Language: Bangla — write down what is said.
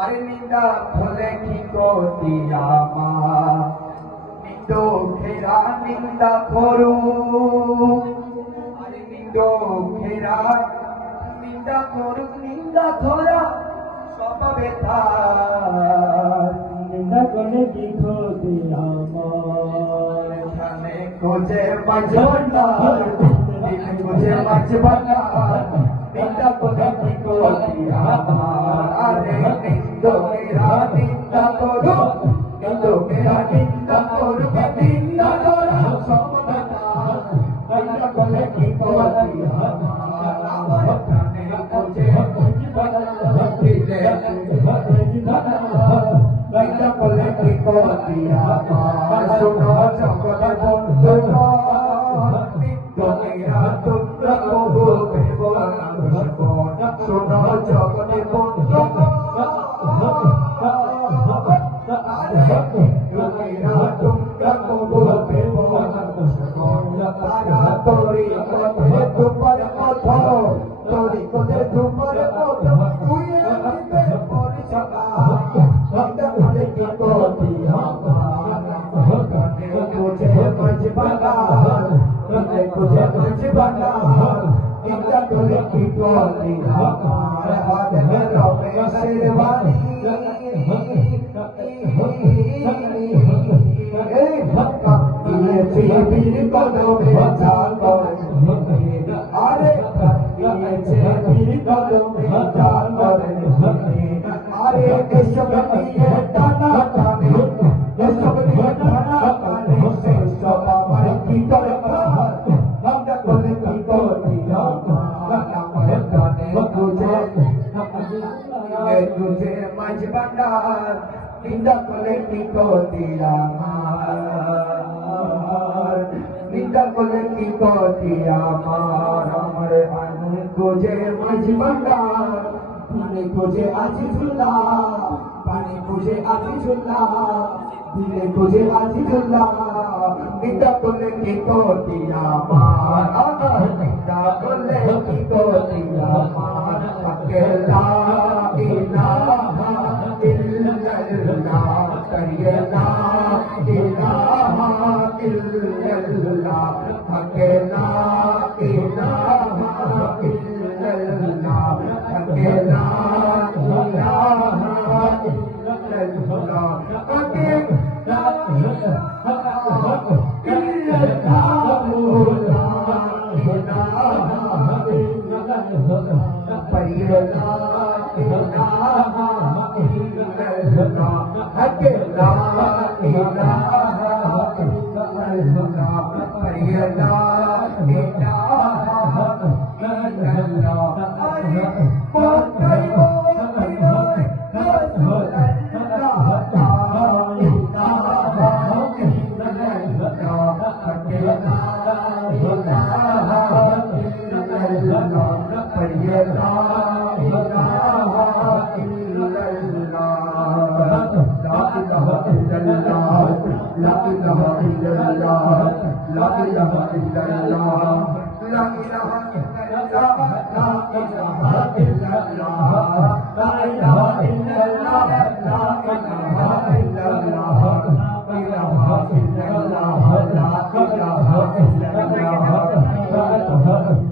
আরে নিন্দা হলে কি গতি আমার নিন্দ ঘেরা নিন্দা করু আরে নিন্দ ঘেরা নিন্দা করু নিন্দা ধরা স্বভাবে থাক নিন্দা করলে কি ক্ষতি আমার এখানে খোঁজে মাঝবন্ডার খোঁজে মাঝবন্ডার নিন্দা করলে কি গতি আমার আরে নিন্দ ঘেরা নিন্দা করু নিন্দ ঘেরা নিন্দা করু নিন্দা ধরা স্বভাবে থাক নিন্দা করলে কি গতি আমার এখানে খোঁজে নিন্দা করলে কি গতি আমার শোনো জগতে বন্ধু দুনিয়া তোমরা কবু শোনো জগতে বন্ধু দুনিয়া তোমরা কবু তোরি কথা তোমার কথা তোরি কথা তোমার কথা তুই পরিচকা নিন্দা করলে কি গতি तुझे मजबना तुझे मजबना निंदा करले की गति हमार हाथ में रोवे शेरवानी ए भक्का ये चीबीर कदम में जागो अरे ये चीबीर कदम में जागो अरे केशव ये टाना टाने केशव ये टाना टाने से सब हमारे की दरबार हम न कोले की कोती हमारे गाने तुझे मजबंदार निंदा कोले की कोती हमार निंदा कोले की कोती हमार हमारे अनु तुझे मजबंदार पानी तुझे आजी झुल्ला पानी तुझे आजी झुल्ला दिले तुझे आजी झुल्ला निंदा कोले की कोती हमार निंदा कोले की कोती हमार अकेला इलाहा इल्लल्लाह करियला इलाहा इल्लल्लाह अकेला इलाहा इल्लल्लाह अकेला इलाहा इल्लल्लाह अकेला